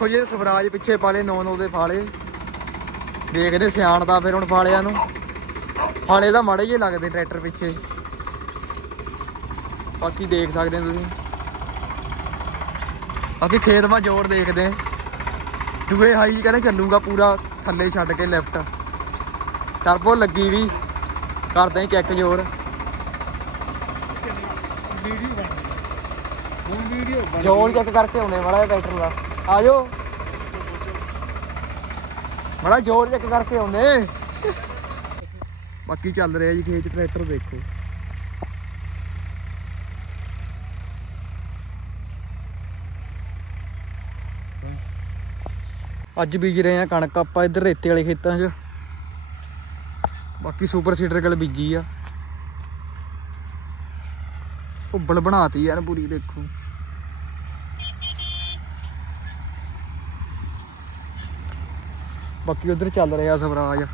ਦੇਖੋ ਜੀ ਸਵਰਾਜ ਪਿੱਛੇ ਪਾਲੇ 9-9 ਦੇ ਫਾਲੇ। ਦੇਖਦੇ ਸਿਆਣ ਦਾ ਫਿਰ ਹੁਣ ਫਾਲਿਆਂ ਨੂੰ। ਫਾਲੇ ਤਾਂ ਮਾੜੇ ਜਿਹੇ ਲੱਗਦੇ ਟਰੈਕਟਰ ਪਿੱਛੇ। ਬਾਕੀ ਦੇਖ ਸਕਦੇ ਹੋ ਤੁਸੀਂ। ਬਾਕੀ ਖੇਤ ਮਾ ਜ਼ੋਰ ਦੇਖਦੇ ਹਾਂ। ਦੂਏ ਹਾਈ ਕਹਿੰਦੇ ਚੱਲੂਗਾ ਪੂਰਾ ਥੱਲੇ ਛੱਡ ਕੇ ਲੈਫਟ ਟਰਬੋ ਲੱਗੀ ਵੀ। ਕਰਦੇ ਚੈੱਕ ਜ਼ੋਰ। ਵੀਡੀਓ ਜ਼ੋਰ ਚੈੱਕ ਕਰਕੇ ਆਉਣੇ ਵਾਲਾ ਟਰੈਕਟਰ ਦਾ। ਆ ਜਾਓ ਬੜਾ ਜ਼ੋਰ ਚੈੱਕ ਕਰਕੇ ਆਉਂਦੇ ਬਾਕੀ ਚੱਲ ਰਿਹਾ ਜੀ ਖੇਤ 'ਚ ਟਰੈਕਟਰ ਦੇਖੋ ਅੱਜ ਬੀਜ ਰਹੇ ਆ ਕਣਕ ਆਪਾਂ ਇੱਧਰ ਰੇਤੇ ਵਾਲੇ ਖੇਤਾਂ 'ਚ ਬਾਕੀ ਸੁਪਰ ਸੀਡਰ ਗੱਲ ਬੀਜੀ ਆ ਉੱਬਲ ਬਣਾਤੀ ਯਾਰ ਪੂਰੀ ਦੇਖੋ ਬਾਕੀ ਉਧਰ ਚੱਲ ਰਿਹਾ ਸਵਰਾਜ।